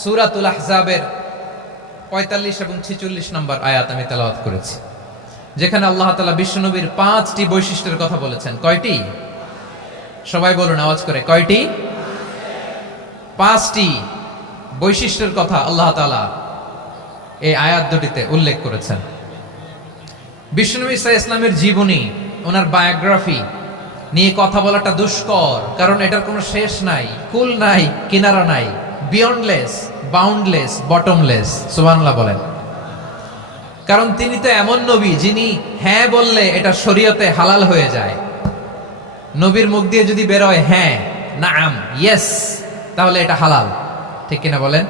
সূরাতুল আহজাবের ৪৫ এবং ৪৬ নম্বর আয়াত আমি তেলাওয়াত করেছি, যেখানে আল্লাহ তাআলা বিশ্বনবীর ৫টি বৈশিষ্ট্যের কথা বলেছেন। কয়টি? সবাই বলুন আওয়াজ করে, কয়টি? ৫টি বৈশিষ্ট্যের কথা আল্লাহ তাআলা এই আয়াত দুটিতে উল্লেখ করেছেন। বিশ্বনবী সাল্লাল্লাহু আলাইহি ওয়াসাল্লামের জীবনী, ওনার বায়োগ্রাফি নিয়ে কথা বলাটা দুষ্কর, কারণ এটার কোনো শেষ নাই, কুল নাই, কিনারা নাই, বিয়ন্ডলেস, বাউন্ডলেস, বটমলেস। সুবহানাল্লাহ বলেন। কারণ তিনি তো এমন নবী যিনি হ্যাঁ বললে এটা শরীয়তে হালাল হয়ে যায়। নবীর মুখ দিয়ে যদি বের হয় হ্যাঁ, নাম, ইয়েস, তাহলে এটা হালাল। ঠিক কিনা বলেন?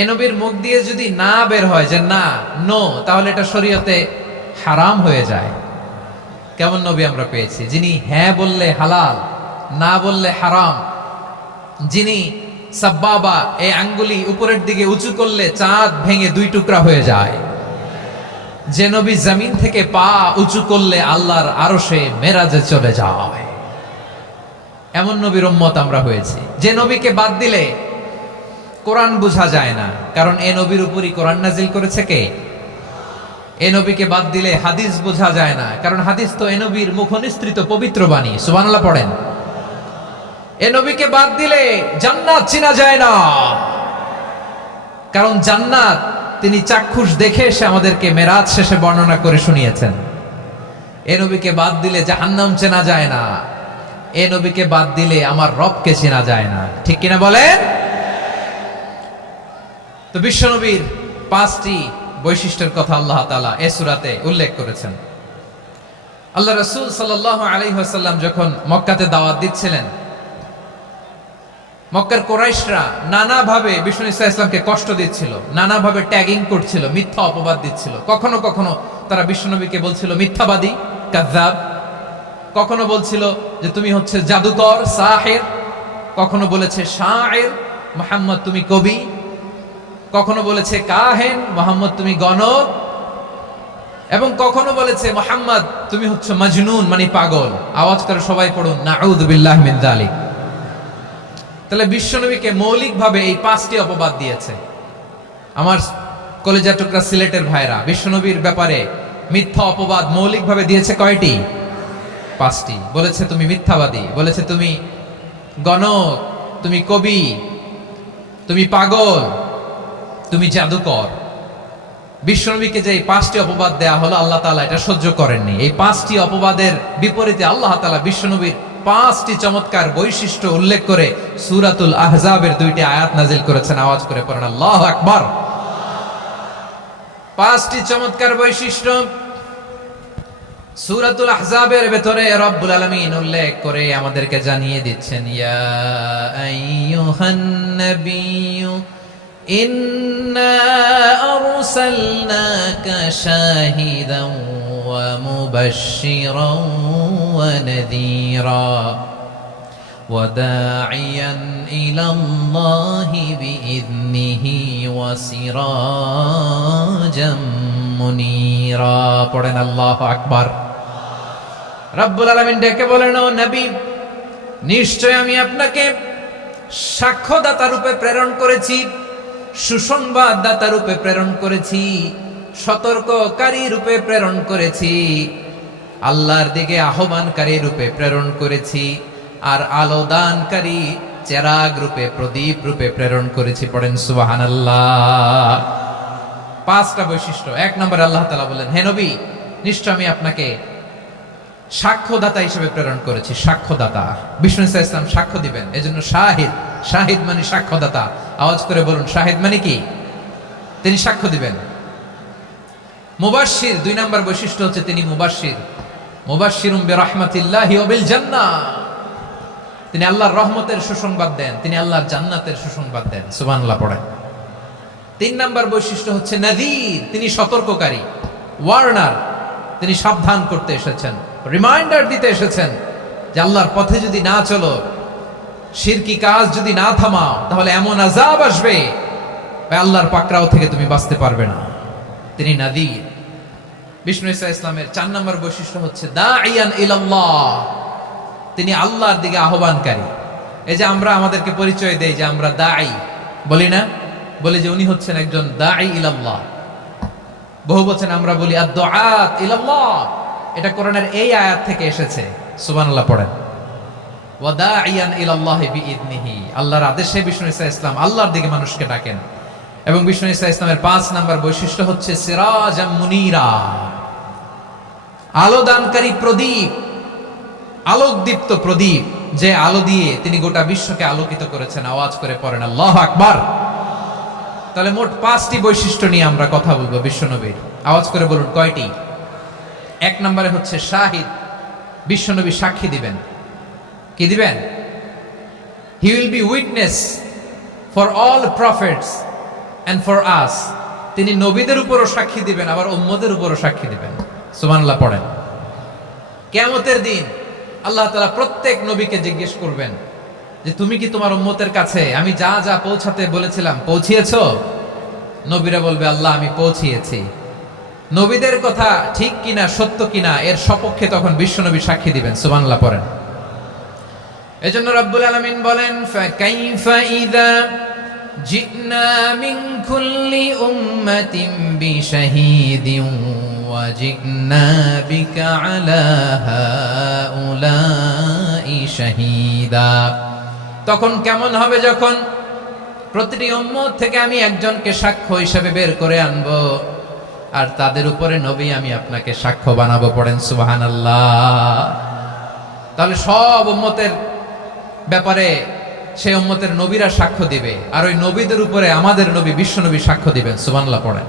এ নবীর মুখ দিয়ে যদি না বের হয় যে না, নো, তাহলে এটা শরীয়তে হারাম হয়ে যায়। কেমন নবী আমরা পেয়েছি, যিনি হ্যাঁ বললে হালাল, না বললে হারাম, যিনি সাব্বাবা, এই আঙ্গুলি উপরের দিকে উঁচু করলে চাঁদ ভেঙে 2 টুকরা হয়ে যায়, যে নবী জমিন থেকে পা উঁচু করলে আল্লাহর আরশে মেরাজে চলে যায়, এমন নবীর উম্মত আমরা হয়েছি। যে নবীকে বাদ দিলে কোরআন বোঝা যায় না, কারণ এ নবীর উপরই কোরআন নাজিল করেছে কে? এ নবীকে বাদ দিলে হাদিস বোঝা যায় না, কারণ হাদিস তো এ নবীর মুখনিসৃত পবিত্র বাণী। সুবহানাল্লাহ পড়েন। এ নবীকে বাদ দিলে জান্নাত চেনা যায় না, কারণ জান্নাত তিনি চাক্ষুষ দেখে এসে আমাদেরকে মেরাজ শেষে বর্ণনা করে শুনিয়েছেন। এ নবীকে বাদ দিলে জাহান্নাম চেনা যায় না, এ নবীকে বাদ দিলে আমার রবকে চেনা যায় না। ঠিক কিনা বলেন? তো বিশ্বনবীর 5টি বৈশিষ্ট্যের কথা আল্লাহ তাআলা এই সূরাতে উল্লেখ করেছেন। আল্লাহ রাসূল সাল্লাল্লাহু আলাইহি ওয়াসাল্লাম যখন মক্কাতে দাওয়াত দিচ্ছিলেন, মক্কার কুরাইশরা নানাভাবে বিষ্ণু ইসা ইসলামকে কষ্ট দিচ্ছিল, নানাভাবে ট্যাগিং করছিল, মিথ্যা অপবাদ দিচ্ছিল। কখনো কখনো তারা বিশ্বনবীকে বলছিল মিথ্যাবাদী, কাযযাব। কখনো বলছিল যে তুমি হচ্ছে জাদুকর, সাহির। কখনো বলেছে শায়ের, মুহাম্মদ তুমি কবি। কখনো বলেছে কাহেন, মুহাম্মদ তুমি গণক। এবং কখনো বলেছে মুহাম্মদ তুমি হচ্ছে মাজনুন, মানে পাগল। আওয়াজ করে সবাই পড়ুন, নাউযু বিল্লাহি মিন যালিক। তাহলে বিশ্বনবীকে মৌলিকভাবে এই 5টি অপবাদ দিয়েছে। আমার কলেজা টুকরা সিলেটের ভাইরা, বিশ্বনবীর ব্যাপারে মিথ্যা অপবাদ মৌলিকভাবে দিয়েছে কয়টি? 5টি। বলেছে তুমি মিথ্যাবাদী, বলেছে তুমি গণক, তুমি কবি, তুমি পাগল, তুমি জাদুকর। বিশ্বনবীকে যে এই 5টি অপবাদ দেয়া হলো, আল্লাহ তাআলা এটা সহ্য করেননি। এই 5টি অপবাদের বিপরীতে আল্লাহ তাআলা বিশ্বনবীর 5টি চমৎকার বৈশিষ্ট্য উল্লেখ করে সূরাতুল আহজাবের 2টি আয়াত নাজিল করেছেন। আওয়াজ করে পড়েন আল্লাহু আকবার। 5টি চমৎকার বৈশিষ্ট্য সূরাতুল আহজাবের ভেতরে রব্বুল আলামিন উল্লেখ করে আমাদেরকে জানিয়ে দিচ্ছেন, ইয়া আইয়ুহান নাবিয়্যু ইন্না আরসালনাকা শাহিদান ওয়া মুবাশশিরান ওয়া নাযীরা ওয়া দাঈয়ান ইলাল্লাহি বিইذনিহি ওয়া সিরাজাম মুনীরা। পড়েন আল্লাহু আকবার। রব্বুল আলামিন ডেকে বলেন, ও নবী, নিশ্চয় আমি আপনাকে সাক্ষ্যদাতা রূপে প্রেরণ করেছি, সুসংবাদদাতা রূপে প্রেরণ করেছি, সতর্ককারী রূপে প্রেরণ করেছি, আল্লাহর দিকে আহ্বানকারী রূপে প্রেরণ করেছি, আর আলো দানকারী চেরাগ রূপে, প্রদীপ রূপে প্রেরণ করেছি। পড়েন সুবহানাল্লাহ। 5টা বৈশিষ্ট্য। 1 নম্বরে আল্লাহ তাআলা বলেন, হে নবী, নিশ্চয় আমি আপনাকে সাক্ষ্যদাতা হিসেবে প্রেরণ করেছি। সাক্ষ্যদাতা, বিষ্ণু ইসা ইসলাম সাক্ষ্য দিবেন, এজন্য শাহিদ। শাহিদ মানে সাক্ষ্যদাতা। আওয়াজ করে বলুন, শাহিদ মানে কি? তিনি সাক্ষ্য দিবেন। মুবাশশির, 2 নম্বর বৈশিষ্ট্য হচ্ছে তিনি মুবাশশির। মুবাশশিরুম বিরাহমাতিল্লাহি ওয়া বিল জান্নাহ। তিনি আল্লাহর রহমতের সুসংবাদ দেন, তিনি আল্লাহর জান্নাতের সুসংবাদ দেন। সুবহানাল্লাহ পড়েন। 3 নম্বর বৈশিষ্ট্য হচ্ছে নাযীর, তিনি সতর্ককারী, ওয়ার্নার। তিনি সাবধান করতে এসেছেন, রিমাইন্ডার দিতে এসেছেন যে আল্লাহর পথে যদি না চলো, শিরকি কাজ যদি না থামাও, তাহলে এমন আযাব আসবে আল্লাহর পাকড়াও থেকে তুমি বাঁচতে পারবে না। তিনি নাযীর। বিষ্ণু ইসা ইসলামের 4 নম্বর বৈশিষ্ট্য হচ্ছে দাঈয়ান ইলাল্লাহ, তিনি আল্লাহর দিকে আহ্বানকারী। এই যে আমরা আমাদেরকে পরিচয় দেই যে আমরা দাঈ, বলি না? বলি যে উনি হচ্ছেন একজন দাঈ ইলাল্লাহ। বহু বচন আমরা বলি আদ-দুআত ইলাল্লাহ। এটা কোরআনের এই আয়াত থেকে এসেছে। সুবহানাল্লাহ পড়েন। ওয়া দাঈয়ান ইলাল্লাহি বিইذনিহি। আল্লাহর আদেশে বিষ্ণু ঈসা ইসলাম আল্লাহর দিকে মানুষকে ডাকেন। এবং বিষ্ণু ঈসা ইসলামের 5 নাম্বার বৈশিষ্ট্য হচ্ছে সিরাজাম মুনীরা, আলোদানকারী প্রদীপ, আলোকদীপ্ত প্রদীপ, যে আলো দিয়ে তিনি গোটা বিশ্বকে আলোকিত করেছেন। আওয়াজ করে পড়েন আল্লাহু আকবার। তাহলে মোট 5টি বৈশিষ্ট্য নিয়ে আমরা কথা বলবো বিশ্বনবীর। আওয়াজ করে বলুন কয়টি? 1 নম্বরে হচ্ছে শাহিদ, বিশ্বনবী সাক্ষী দিবেন। কি দিবেন? He will be witness for all prophets and for us. তিনি নবীদের উপরও সাক্ষী দিবেন, আবার উম্মতের উপরও সাক্ষী দিবেন। সুবহানাল্লাহ পড়েন। কিয়ামতের দিন আল্লাহ তাআলা প্রত্যেক নবীকে জিজ্ঞেস করবেন যে তুমি কি তোমার উম্মতের কাছে আমি যা যা পৌঁছাতে বলেছিলাম পৌঁছিয়েছো? নবীরা বলবে আল্লাহ আমি পৌঁছিয়েছি। নবীদের কথা ঠিক কিনা, সত্য কিনা, এর সপক্ষে তখন বিশ্বনবী সাক্ষী দিবেন। সুবহানাল্লাহ পড়েন। এজন্য রব্বুল আলামিন বলেন ফাকাইফা ইযা জিনা মিন কুল্লি উম্মাতিন বিশাহীদিন ওয়া জিনা বিকা আলা হাউলাই শাহীদা। তখন কেমন হবে যখন প্রতিটি উম্মত থেকে আমি একজনকে সাক্ষ্য হিসেবে বের করে আনবো, আর তাদের উপরে নবী আমি আপনাকে সাক্ষ্য বানাবো। পড়েন সুবহানাল্লাহ। তাহলে সব উম্মতের ব্যাপারে সেই উম্মতের নবীরা সাক্ষ্য দিবে, আর ওই নবীদের উপরে আমাদের নবী বিশ্বনবী সাক্ষ্য দিবেন। সুবহানাল্লাহ পড়েন।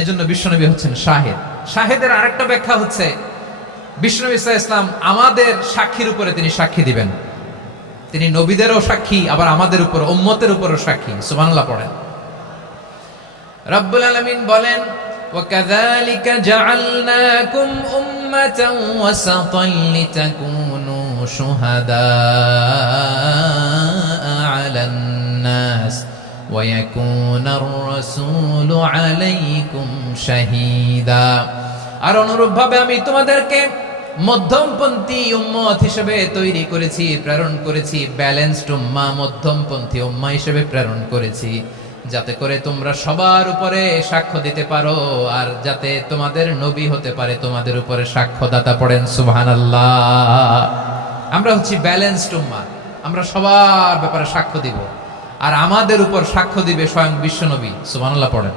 এজন্য বিশ্বনবী হচ্ছেন শাহিদ। শাহিদের আরেকটা ব্যাখ্যা হচ্ছে বিশ্বনবী সাল্লাল্লাহু আলাইহি ওয়াসাল্লাম আমাদের সাক্ষীর উপরে তিনি সাক্ষী দিবেন। তিনি নবীদেরও সাক্ষী, আবার আমাদের উপর উম্মতের উপরও সাক্ষী। সুবহানাল্লাহ পড়েন। রব্বুল আলামিন বলেন وَكَذَلِكَ جَعَلْنَاكُمْ أُمَّةً وَسَطًا لِتَكُونُوا شُهَدَاءَ عَلَى النَّاسِ وَيَكُونَ الرَّسُولُ عَلَيْكُمْ شَهِيدًا। আর অনুরূপভাবে আমি তোমাদেরকে মধ্যমপন্থী উম্মত হিসেবে তৈরি করেছি, প্রেরণ করেছি। ব্যালেন্সড উম্মাহ, মধ্যমপন্থী উম্মাহ হিসেবে প্রেরণ করেছি, যাতে করে তোমরা সবার উপরে সাক্ষ্য দিতে পারো, আর যাতে তোমাদের নবী হতে পারে তোমাদের উপরে সাক্ষ্যদাতা। পড়েন সুবহানাল্লাহ। আমরা হচ্ছি ব্যালেন্সড উম্মাহ, আমরা সবার ব্যাপারে সাক্ষ্য দিব, আর আমাদের উপর সাক্ষ্য দিবে স্বয়ং বিশ্বনবী। সুবহানাল্লাহ পড়েন।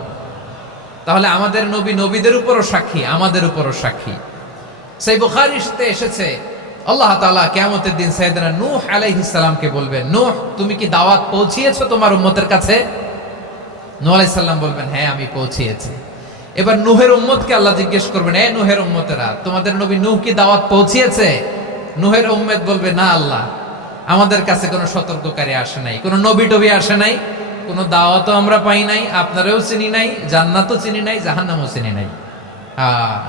তাহলে আমাদের নবী নবীদের উপরও সাক্ষী, আমাদের উপরও সাক্ষী। সেই বুখারীতে এসেছে আল্লাহ তাআলা কিয়ামতের দিন সাইয়েদনা নূহ আলাইহিস সালামকে বলবেন, নূহ তুমি কি দাওয়াত পৌঁছিয়েছো তোমার উম্মতের কাছে? নূহ আলাইহিস সালাম বলবেন হ্যাঁ আমি পৌঁছিয়েছি। এবার নূহের উম্মতকে আল্লাহ জিজ্ঞেস করবেন, এ নূহের উম্মতেরা তোমাদের নবী নূহ কি দাওয়াত পৌঁছিয়েছে? নূহের উম্মত বলবে না আল্লাহ, আমাদের কাছে কোনো সতর্ককারী আসে নাই, কোনো নবী টবি আসে নাই, কোনো দাওয়াতও আমরা পাই নাই, আপনারাও চিনি নাই, জান্নাতও চিনি নাই, জাহান্নামও চিনি নাই।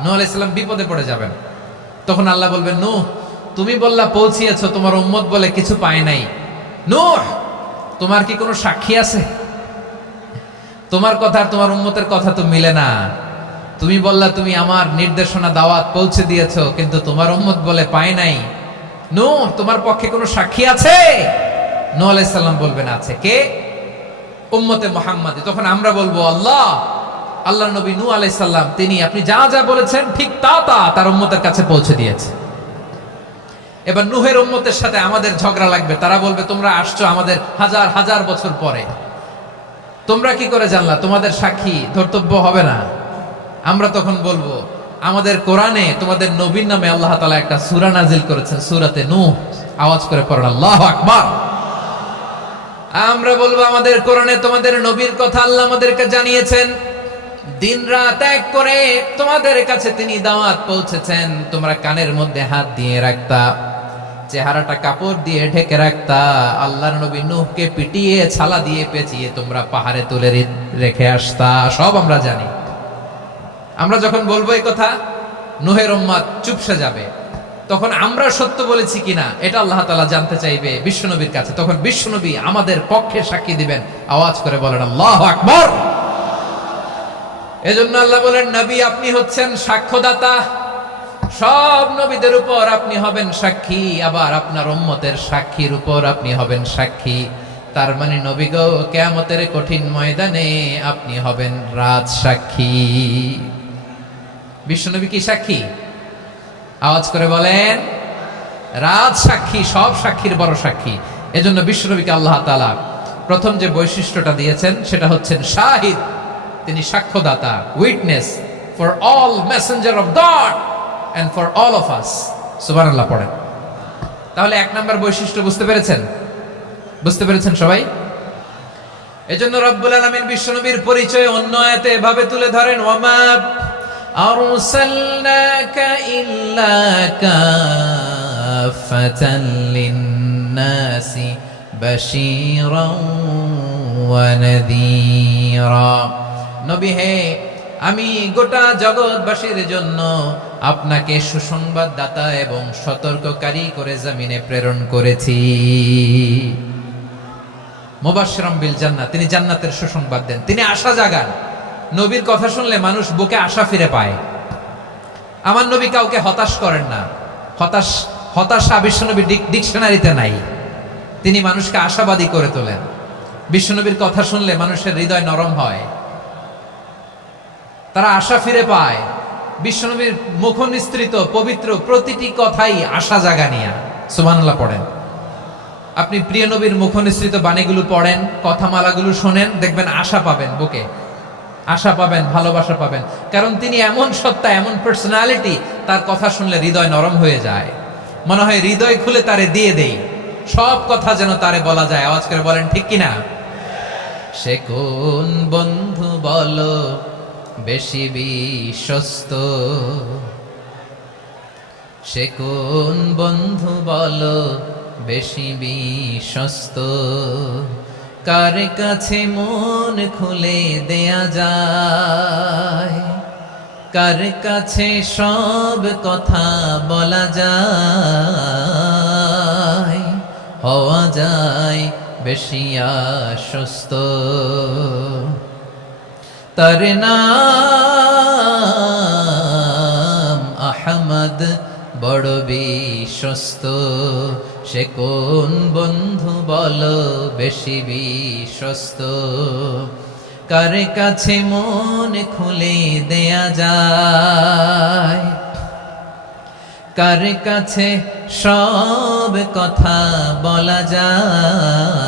নূহ আলাইহিস সালাম বিপদে পড়ে যাবেন। তখন আল্লাহ বলবেন নূহ তুমি বললা পৌঁছিয়েছো, তোমার উম্মত বলে কিছু পায় নাই। নূহ তোমার কি কোনো সাক্ষী আছে? তোমার কথা আর তোমার উম্মতের কথা তো মিলে না। তুমি বললা তুমি আমার নির্দেশনা দাওয়াত পৌঁছে দিয়েছো, কিন্তু তোমার উম্মত বলে পায় নাই। নূহ তোমার পক্ষে কোনো সাক্ষী আছে? নূহ আলাইহিস সালাম বলবেন আছে। কে? উম্মতে মুহাম্মাদী। তখন আমরা বলবো আল্লাহ, আল্লাহর নবী নূহ আলাইহিস সালাম তিনি আপনি যা যা বলেছেন ঠিক তা তা তার উম্মতের কাছে পৌঁছে দিয়েছে। এবার নূহের উম্মতের সাথে আমাদের ঝগড়া লাগবে। তারা বলবে তোমরা আসছো আমাদের হাজার হাজার বছর পরে, তোমরা কি করে জানলা? তোমাদের সাক্ষী ধর্তব্য হবে না। আমরা তখন বলবো আমাদের কোরআনে তোমাদের নবীর নামে আল্লাহ তাআলা একটা সূরা নাজিল করেছেন, সূরাতে নূহ। আওয়াজ করে পড়েন আল্লাহু আকবার। আমরা বলবো আমাদের কোরআনে তোমাদের নবীর কথা আল্লাহ আমাদেরকে জানিয়েছেন, দিন রাত এক করে তোমাদের কাছে তিনি দাওয়াত পৌঁছেছেন। তোমরা কানের মধ্যে হাত দিয়ে রাখতা, চেহারাটা কাপড় দিয়ে ঢেকে রাখতা। আল্লাহর নবী নূহকে পিটিয়ে ছালা দিয়ে পেঁচিয়ে তোমরা পাহাড়ে তুলে রেখে আসতা। সব আমরা জানি। আমরা যখন বলবো এই কথা, নূহের উম্মত চুপসে যাবে। তখন আমরা সত্য বলেছি কিনা এটা আল্লাহ তাআলা জানতে চাইবে বিশ্বনবীর কাছে। তখন বিশ্বনবী আমাদের পক্ষে সাক্ষী দিবেন। আওয়াজ করে বলেন আল্লাহু আকবার। এজন্য আল্লাহ বলেন নবী আপনি হচ্ছেন সাক্ষ্যদাতা, সব নবীদের উপর আপনি হবেন সাক্ষী, আবার আপনার উম্মতের সাক্ষীর উপর আপনি হবেন সাক্ষী। তার মানে নবী গো, কিয়ামতের কঠিন ময়দানে আপনি হবেন রাজ সাক্ষী। বিশ্বনবী কি সাক্ষী? আওয়াজ করে বলেন, রাজ সাক্ষী, সব সাক্ষীর বড় সাক্ষী। এজন্য বিশ্বনবীকে আল্লাহ তাআলা প্রথম যে বৈশিষ্ট্যটা দিয়েছেন সেটা হচ্ছেন শাহিদ। তিনি সাক্ষ্যদাতা, witness for all messenger of God and for all of us. সুবহানাল্লাহ পড়েন। তাহলে এক নাম্বার বৈশিষ্ট্য বুঝতে পেরেছেন? বুঝতে পেরেছেন সবাই? এজন্য রব্বুল আলামিন বিশ্বনবীর পরিচয় অন্য আয়াতে এভাবে তুলে ধরেন, ওয়ামা আরসালনাকা ইল্লা কাফাতান লিন-নাসি বাশীরাও ওয়া নাযীরা। নবী হে, আমি গোটা জগৎবাসীর জন্য আপনাকে সুসংবাদদাতা এবং সতর্ককারী করে জমিনে প্রেরণ করেছি। মুবাশশিরাম বিল জান্নাহ, তিনি জান্নাতের সুসংবাদ দেন, তিনি আশা জাগান। নবীর কথা শুনলে মানুষ বুকে আশা ফিরে পায়। আমার নবী কাউকে হতাশ করেন না। হতাশা বিশ্বনবীর ডিকশনারিতে নাই। তিনি মানুষকে আশাবাদী করে তোলেন। বিশ্বনবীর কথা শুনলে মানুষের হৃদয় নরম হয়, তারা আশা ফিরে পায়। বিশ্বনবীর মুখ নিঃসৃত পবিত্র প্রতিটি কথাই আশা জাগানিয়া। সুবহানাল্লাহ পড়েন। আপনি প্রিয় নবীর মুখ নিঃসৃত বাণীগুলো পড়েন, কথামালাগুলো শোনেন, দেখবেন আশা পাবেন, বুকে আশা পাবেন, ভালোবাসা পাবেন। কারণ তিনি এমন সত্তা, এমন পার্সোনালিটি, তার কথা শুনলে হৃদয় নরম হয়ে যায়। মনে হয় হৃদয় খুলে তারে দিয়ে দেই, সব কথা যেন তারে বলা যায়। আওয়াজ করে বলেন ঠিক কিনা? সে কোন বন্ধু বলো বেশি বিশ্বস্ত, সে কোন বন্ধু বলো বেশি বিশ্বস্ত, কার কাছে মন খুলে দেয়া যায়, কার কাছে সব কথা বলা যায়, হওয়া যায় বেশি আশ্বস্ত। তার নাম আহমদ, বড় বিশ্বস্ত। সে কোন বন্ধু বলো বেশি বিশ্বস্ত, কার কাছে মন খুলে দেয়া যায়, কার কাছে সব কথা বলা যায়,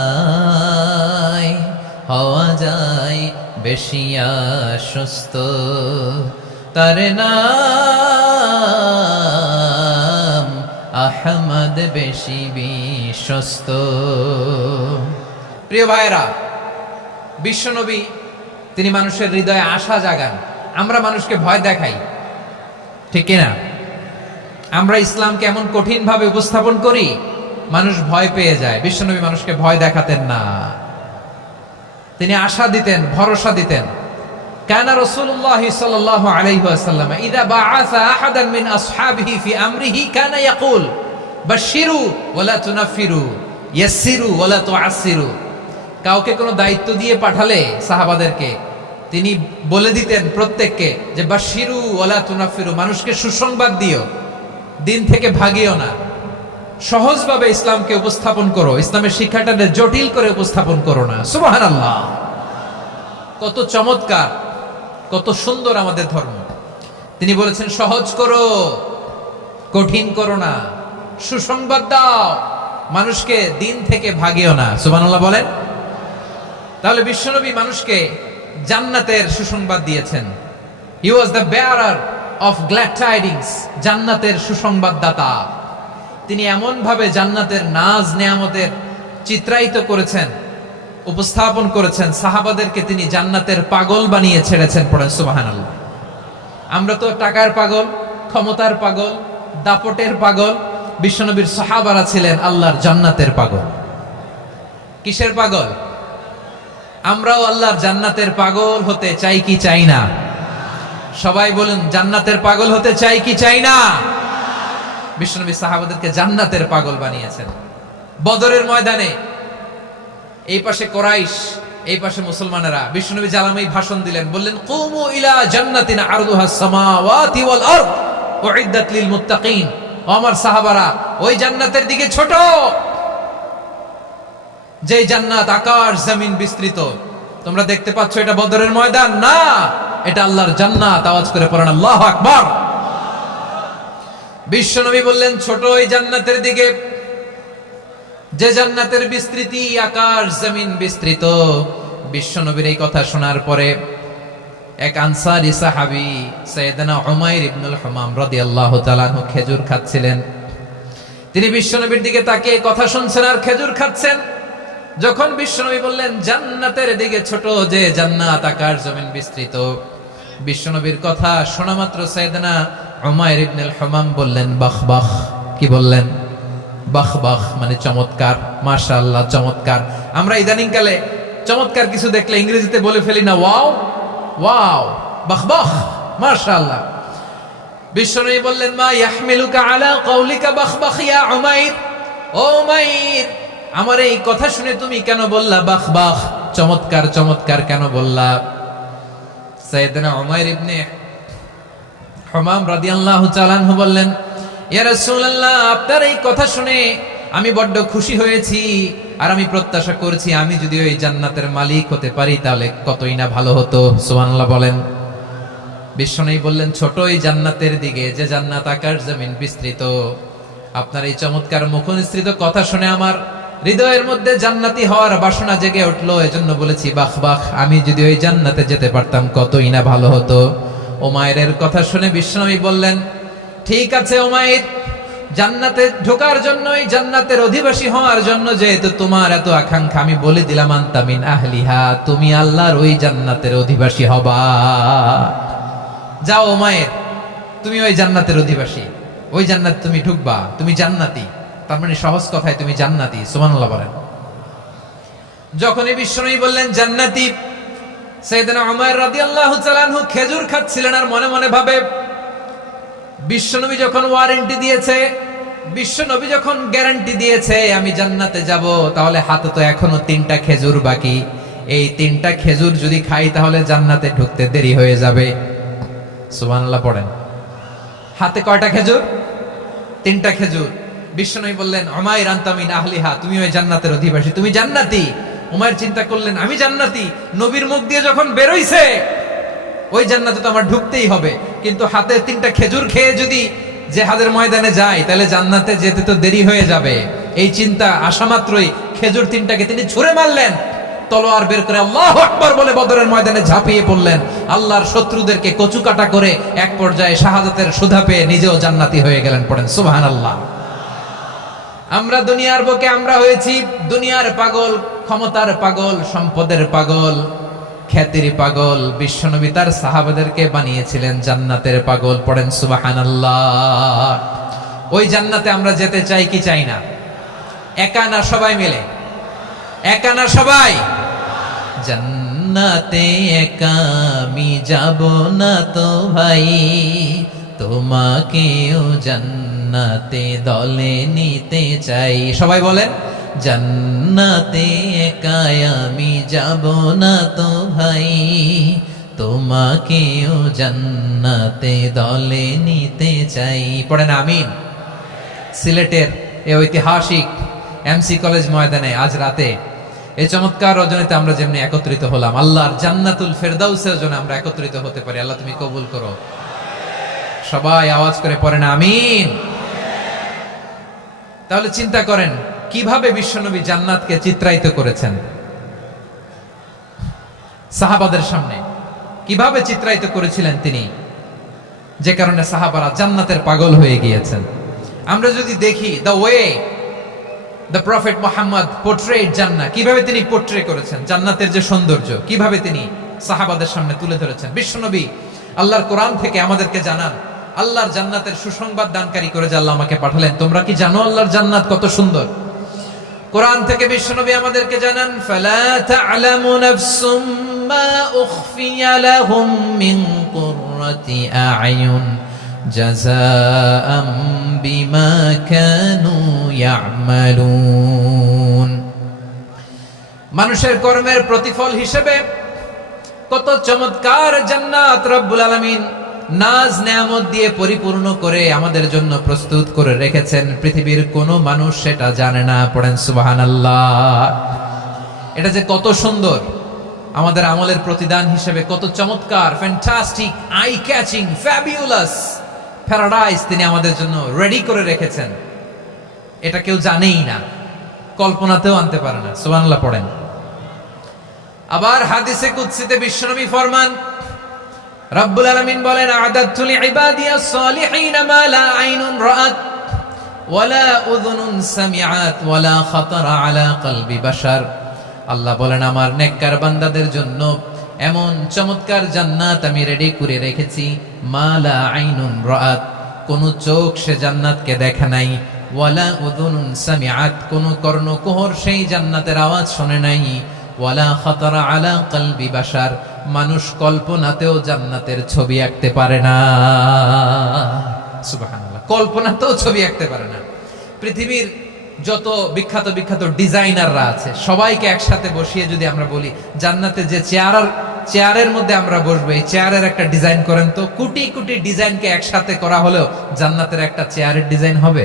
হওয়া যায় বেশি আশ্বস্ত। তার নাম আহমদ, বেশি বিশ্বস্ত। প্রিয় ভাইরা, বিশ্বনবী তিনি মানুষের হৃদয়ে আশা জাগান। আমরা মানুষকে ভয় দেখাই, ঠিক কিনা? আমরা ইসলামকে এমন কঠিন ভাবে উপস্থাপন করি, মানুষ ভয় পেয়ে যায়। বিশ্বনবী মানুষকে ভয় দেখাতেন না, তিনি আশা দিতেন, ভরসা দিতেন। কানা রাসূলুল্লাহ সাল্লাল্লাহু আলাইহি ওয়াসাল্লাম ইযা বাআসা আহাদান মিন আসহাবিহি ফি আমরিহি কানা ইয়াকুল বাশশিরু ওয়া লা তুনাফিরু, ইয়াসসিরু ওয়া লা তুআসসিরু। কাউকে কোনো দায়িত্ব দিয়ে পাঠালে সাহাবাদেরকে তিনি বলে দিতেন প্রত্যেককে যে বাশশিরু ওয়া লা তুনাফিরু, মানুষকে সুসংবাদ দিও, দিন থেকে ভাগিও না। সহজভাবে ইসলামকে উপস্থাপন করো, ইসলামের শিক্ষাটাকে জটিল করে উপস্থাপন করো না। সুবহানাল্লাহ, কত চমৎকার, কত সুন্দর আমাদের ধর্ম। তিনি বলেছেন সহজ করো, কঠিন করো না, সুসংবাদ দাও, মানুষকে দিন থেকে ভাগিও না। সুবহানাল্লাহ বলেন। তাহলে বিশ্বনবী মানুষকে জান্নাতের সুসংবাদ দিয়েছেন। He was the bearer of glad tidings, জান্নাতের সুসংবাদদাতা। তিনি এমন ভাবে জান্নাতের নাজ নেয়ামতের চিত্রায়িত করেছেন, উপস্থাপন করেছেন, সাহাবাদেরকে তিনি জান্নাতের পাগল বানিয়ে ছেড়েছেন। পড়েন সুবহানাল্লাহ। আমরা তো টাকার পাগল, ক্ষমতার পাগল, দাপটের পাগল। বিশ্বনবীর সাহাবারা ছিলেন আল্লাহর জান্নাতের পাগল। কিসের পাগল? আমরাও আল্লাহর জান্নাতের পাগল হতে চাই কি চাই না? সবাই বলুন, জান্নাতের পাগল হতে চাই কি চাই না? বিশ্বনবী সাহাবাদেরকে জান্নাতের পাগল বানিয়েছেন। বদরের ময়দানে এই পাশে কোরাইশ, এই পাশে মুসলমানেরা। বিশ্বনবী জালামাই ভাষণ দিলেন, বললেন কুমু ইলা জান্নাতিন আরদুহাস সামাওয়াতি ওয়াল আরদ উইদ্দাত লিল মুত্তাকিন। ও আমার সাহাবারা, ওই জান্নাতের দিকে ছোট। যে জান্নাত আকাশ জমিন বিস্তৃত। তোমরা দেখতে পাচ্ছ এটা বদরের ময়দান না, এটা আল্লাহর জান্নাত। আওয়াজ করে পড়েন আল্লাহু আকবার। বিশ্বনবী বললেন ছোট ওই জান্নাতের দিকে যে জান্নাতের বিস্তৃতি আকাশ জমিন বিস্তৃত। বিশ্বনবীর এই কথা শোনার পরে এক আনসারী সাহাবী সাইয়েদনা উমাইর ইবনুল হুমাম রাদিয়াল্লাহু তাআলা আনহু খেজুর খাচ্ছিলেন। তিনি বিশ্বনবীর দিকে তাকিয়ে কথা শুনছেন আর খেজুর খাচ্ছেন। যখন বিশ্বনবী বললেন জান্নাতের দিকে ছোট যে জান্নাত আকাশ জমিন বিস্তৃত, বিশ্বনবীর কথা শোনা মাত্র সাইয়েদনা উমাইর ইবনুল হুমাম বললেন বাহ বাহ। কি বললেন? বাহ বাহ মানে চমৎকার, মাশাআল্লাহ চমৎকার। আমরা ইদানিং কালে চমৎকার কিছু দেখলে ইংরেজিতে বলে ফেলি না ওয়াও ওয়াও, বাহ বাহ, মাশাআল্লাহ। বিশ্বনবী বললেন মা ইয়াহমিলুকা আলা কাউলিকা বাহ বাহ ইয়া উমাইর। ও উমাইর, আমার এই কথা শুনে তুমি কেন বললা বাহ বাহ, চমৎকার চমৎকার কেন বললা? সাইয়েদনা উমাইর ইবনে হুমাম রাদিয়াল্লাহু তাআলা আনহু বললেন ইয়া রাসূলুল্লাহ, আপনার এই কথা শুনে আমি বড্ড খুশি হয়েছি, আর আমি প্রত্যাশা করছি আমি যদি ওই জান্নাতের মালিক হতে পারি তাহলে কতই না ভালো হতো। সুবহানাল্লাহ বলেন। বিশ্বনবী বললেন ছোট এই জান্নাতের দিকে যে জান্নাত আকাশ জমিন বিস্তৃত। আপনার এই চমৎকার মুখনিসৃত কথা শুনে আমার হৃদয়ের মধ্যে জান্নাতি হওয়ার বাসনা জেগে উঠলো, এজন্য বলেছি বাহ বাহ, আমি যদি ওই জান্নাতে যেতে পারতাম কতই না ভালো হতো। উমাইরের কথা শুনে বিশ্বনবী বললেন ঠিক আছে উমাইর, জান্নাতে ঢোকার জন্য, এই জান্নাতের অধিবাসী হওয়ার জন্য যেহেতু তোমার এত আকাঙ্ক্ষা, আমি বলে দিলাম আনতা মিন আহলিহা, তুমি আল্লাহর ওই জান্নাতের অধিবাসী হবা। যাও উমাইর, তুমি ওই জান্নাতের অধিবাসী, ওই জান্নাত তুমি ঢুকবা, তুমি জান্নাতি। তার মানে সহজ কথায় তুমি জান্নাতি। সুবহানাল্লাহ বলেন। যখনই বিশ্বনবী বললেন জান্নাতি, সাইয়েদনা উমাইর রাদিয়াল্লাহু তাআলা আনহু খেজুর খাচ্ছিলেন আর মনে মনে ভাবে বিশ্বনবী যখন ওয়ারেন্টি দিয়েছে, বিশ্বনবী যখন গ্যারান্টি দিয়েছে আমি জান্নাতে যাব, তাহলে হাতে তো এখনো 3টা খেজুর বাকি। এই 3টা খেজুর যদি খাই তাহলে জান্নাতে ঢুকতে দেরি হয়ে যাবে। সুবহানাল্লাহ পড়েন। হাতে কয়টা খেজুর? 3টা খেজুর। বিশ্বনবী বললেন উমাইর আনতা মিন আহলিহা, তুমি ওই জান্নাতের অধিবাসী, তুমি জান্নাতি। উমাইর চিন্তা করলেন আমি জান্নাতি, নবীর মুখ দিয়ে যখন বেরোইছে ওই জান্নাতে তো আমার ঢুকতেই হবে, কিন্তু হাতে 3টা খেজুর খেয়ে যদি জিহাদের ময়দানে যাই তাহলে জান্নাতে যেতে তো দেরি হয়ে যাবে। এই চিন্তা আসা মাত্রই খেজুর 3টাকে তিনি ছুঁড়ে মারলেন, তলোয়ার বের করে আল্লাহু আকবার বলে বদরের ময়দানে ঝাঁপিয়ে পড়লেন। আল্লাহর শত্রুদেরকে কচুকাটা করে এক পর্যায়ে শাহাদাতের সুধা পেয়ে নিজেও জান্নাতি হয়ে গেলেন। পড়েন সুবহানাল্লাহ। আমরা দুনিয়ার বুকে আমরা হয়েছি দুনিয়ার পাগল, ক্ষমতার পাগল, সম্পদের পাগল, খ্যাতির পাগল। বিশ্বনবী তার সাহাবাদেরকে বানিয়েছিলেন জান্নাতের পাগল। পড়েন সুবহানাল্লাহ। ওই জান্নাতে আমরা যেতে চাই কি চাই না? একা না সবাই মিলে? একা না সবাই? জান্নাতে একা আমি যাব না তো ভাই, তোমাকেও জান্নাতে দলে নিতে চাই। সবাই বলেন জান্নাতে একা আমি যাব না তো ভাই, তোমাকেও জান্নাতে দলে নিতে চাই। পড়েন আমিন। সিলেটের এই ঐতিহাসিক এমসি কলেজ ময়দানে আজ রাতে এই চমৎকার রজনীতে আমরা যেমনি একত্রিত হলাম, আল্লাহর জান্নাতুল ফেরদাউসের জন্য আমরা একত্রিত হতে পারি। আল্লাহ তুমি কবুল করো। সবাই আওয়াজ করে পড়েন আমিন। তাহলে চিন্তা করেন কিভাবে বিশ্বনবী জান্নাতকে চিত্রায়িত করেছেন সাহাবাদের সামনে, কিভাবে চিত্রায়িত করেছিলেন তিনি, যে কারণে সাহাবারা জান্নাতের পাগল হয়ে গিয়েছেন। আমরা যদি দেখি the way the prophet Muhammad portrait জান্নাত, কিভাবে তিনি পোর্ট্রে করেছেন জান্নাতের যে সৌন্দর্য, কিভাবে তিনি সাহাবাদের সামনে তুলে ধরেছেন। বিশ্বনবী আল্লাহর কোরআন থেকে আমাদেরকে জানান আল্লাহর জান্নাতের সুসংবাদ দানকারী করে যে আল্লাহ আমাকে পাঠালেন। তোমরা কি জানো আল্লাহর জান্নাত কত সুন্দর? কোরআন থেকে বিশ্বনবী আমাদেরকে জানান ফালা তা'লামু নাফসুম মা উখফিয়া লাহুম মিন কুররাতি আ'য়ুন জাযাআম বিমা কানু ইয়া'মালুন। মানুষের কর্মের প্রতিফল হিসেবে কত চমৎকার জান্নাত রব্বুল আলামিন নাজ নেয়ামত দিয়ে পরিপূর্ণ করে আমাদের জন্য প্রস্তুত করে রেখেছেন। পৃথিবীর কোনো মানুষ সেটা জানে না। পড়েন সুবহানাল্লাহ। এটা যে কত সুন্দর, আমাদের আমলের প্রতিদান হিসেবে কত চমৎকার, fantastic, eye catching, fabulous paradise তিনি আমাদের জন্য রেডি করে রেখেছেন, এটা কেউ জানেই না, কল্পনাতেও আনতে পারে না। সুবহানাল্লাহ পড়েন। আবার হাদিসে কুদসিতে বিশ্বনবী ফরমান, রব্বুল আলামিন বলেন, আ'দাদতু লিইবাদিয়াস সালিহিন মা লা আইনুন রাআত ওয়ালা উযুনুন সামিআত ওয়ালা খাতারা আলা কলবি বাশার। আল্লাহ বলেন, আমার নেককার বান্দাদের জন্য এমন চমৎকার জান্নাত আমি রেডি করে রেখেছি, মা লা আইনুন রাআত, কোন চোখ সে জান্নাতকে দেখে নাই, ওয়ালা উযুনুন সামিআত, কোন কর্ণকুহর সেই জান্নাতের আওয়াজ শুনে নাই, ওয়ালা খাতারা আলা কলবি বাশার, মানুষ কল্পনাতেও জান্নাতের ছবি আঁকতে পারে না। সুবহানাল্লাহ, কল্পনাতেও ছবি আঁকতে পারে না। পৃথিবীর যত বিখ্যাত বিখ্যাত ডিজাইনাররা আছে সবাইকে একসাথে বসিয়ে যদি আমরা বলি জান্নাতে যে চেয়ারের মধ্যে আমরা বসবো, এই চেয়ারের একটা ডিজাইন করেন তো, কোটি কোটি ডিজাইনকে একসাথে করা হলেও জান্নাতের একটা চেয়ারের ডিজাইন হবে?